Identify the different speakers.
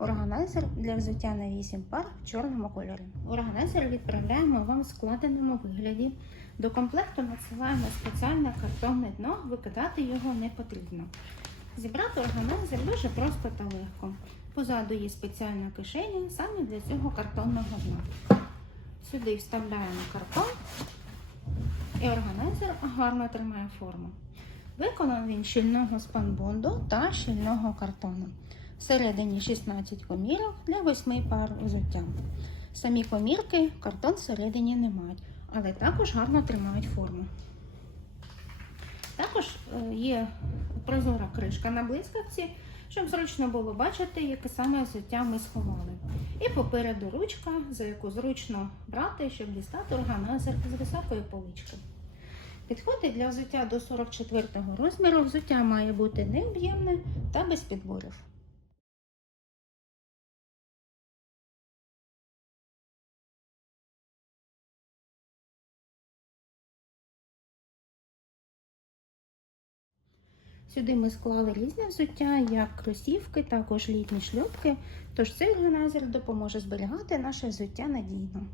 Speaker 1: Органайзер для взуття на 8 пар в чорному кольорі. Органайзер відправляємо вам в складеному вигляді. До комплекту надсилаємо спеціальне картонне дно, викидати його не потрібно. Зібрати органайзер дуже просто та легко. Позаду є спеціальна кишеня саме для цього картонного дна. Сюди вставляємо картон і органайзер гарно тримає форму. Виконаний він щільного спанбонду та щільного картону. Всередині 16 комірок для 8 пар взуття. Самі комірки картон всередині не мають, але також гарно тримають форму. Також е, є прозора кришка на блискавці, щоб зручно було бачити, яке саме взуття ми сховали. І попереду ручка, за яку зручно брати, щоб дістати органайзер з високої полички. Підходить для взуття до 44 розміру. Взуття має бути необ'ємне та без підборів. Сюди ми склали різне взуття, як кросівки, також літні шльопки. Тож цей органайзер допоможе зберігати наше взуття надійно.